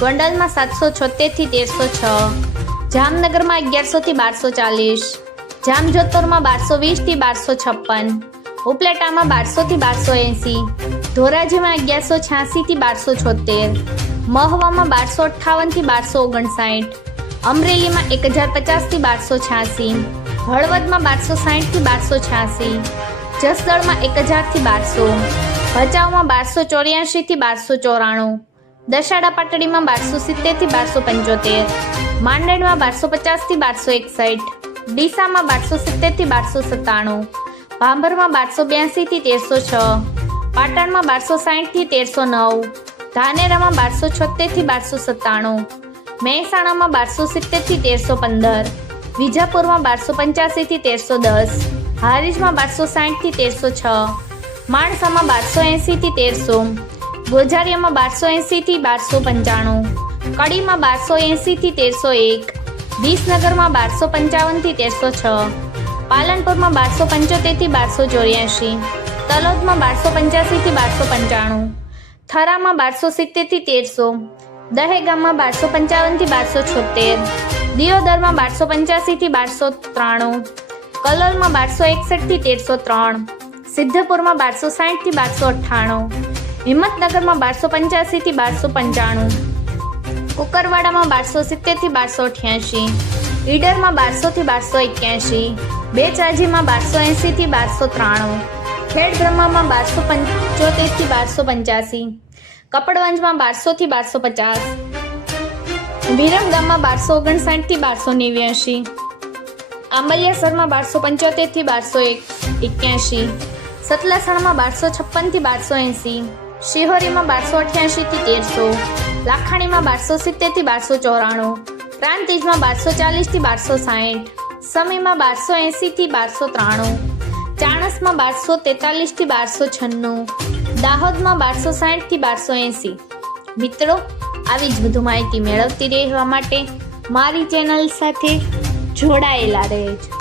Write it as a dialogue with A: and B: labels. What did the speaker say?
A: ગોંડલમાં સાતસો છોતેરથી તેરસો છ. જામનગરમાં અગિયારસોથી બારસો ચાલીસ. જામજોધપુરમાં બારસો વીસથી બારસો છપ્પન. ઉપલેટામાં બારસોથી બારસો એંસી. ધોરાજીમાં અગિયારસો છ્યાસીથી બારસો છોતેર. મહવામાં બારસો અઠ્ઠાવનથી બારસો ઓગણસાઠ. અમરેલીમાં એક હજાર પચાસથી બારસો છ્યાસી. હળવદમાં બારસો સાઠથી બારસો છ્યાસી. જસદણમાં એક હજારથી બારસો. ભચાઉમાં બારસો ચોર્યાસીથી બારસો ચોરાણું. દશાડા પાટડીમાં બારસો સિત્તેરથી બારસો પંચોતેર, માંડણમાં બારસો પચાસથી બારસો એકસઠ, ડીસામાં બારસો સિત્તેરથી બારસો સત્તાણું, ભાંભરમાં બારસો બ્યાસીથી તેરસો છ, પાટણમાં બારસો સાહીઠથી તેરસો નવ, ધાનેરામાં બારસો છોતેરથી બારસો સત્તાણું, મહેસાણામાં બારસો સિત્તેરથી તેરસો પંદર, વિજાપુરમાં બારસો પંચ્યાસીથી તેરસો દસ, હારીજમાં બારસો સાહીઠથી તેરસો છ, માણસામાં બારસો એંસીથી તેરસો ગોઝારિયામાં બારસો એંસીથી બારસો પંચાણું, કડીમાં બારસો એંસીથી તેરસો એક, વિસનગરમાં બારસો પંચાવનથી તેરસો છ, પાલનપુરમાં બારસો પંચોતેરથી બારસો ચોર્યાસી તલોદમાં બારસો પંચ્યાસીથી બારસો પંચાણું, થરામાં બારસો સિત્તેરથી તેરસો, દહેગામમાં બારસો પંચાવનથી બારસો છોતેર, દિયોદરમાં બારસો પંચ્યાસીથી બારસો ત્રાણું, કલોલમાં બારસો એકસઠથી તેરસો ત્રણ, સિદ્ધપુરમાં બારસો સાઠથી બારસો અઠ્ઠાણું હિંમતનગરમાં બારસો પંચ્યાસીથી બારસો પંચાણું. કુકરવાડામાં બારસો સિત્તેરથી બારસો અઠ્યાસી. ઈડરમાં બારસોથી બારસો એક્યાસી. બેચરાજીમાં બારસો એંસીથી બારસો ત્રાણું. ખેડ બ્રહ્મામાં બારસો પંચોતેરથી બારસો પંચ્યાસી. કપડવંજમાં બારસોથી બારસો પચાસ. વિરમગામમાં બારસો ઓગણસાઠથી બારસો નેવ્યાસી. આંબલિયાસરમાં બારસો પંચોતેરથી બારસો એક, એક્યાસી. સતલાસણમાં બારસો છપ્પનથી બારસો એંસી શિહોરીમાં બારસો અઠ્યાસીથી તેરસો, લાખાણીમાં બારસો સિત્તેરથી બારસો ચોરાણું, પ્રાંતિજમાં બારસો ચાલીસથી બારસો સાહીઠ, સમીમાં બારસો એંસીથી બારસો ત્રાણું, ચાણસમાં બારસો તેતાલીસથી બારસો છન્નું, દાહોદમાં બારસો સાહીઠથી બારસો એંસી. મિત્રો, આવી જ વધુ માહિતી મેળવતી રહેવા માટે મારી ચેનલ સાથે જોડાયેલા રહેજો.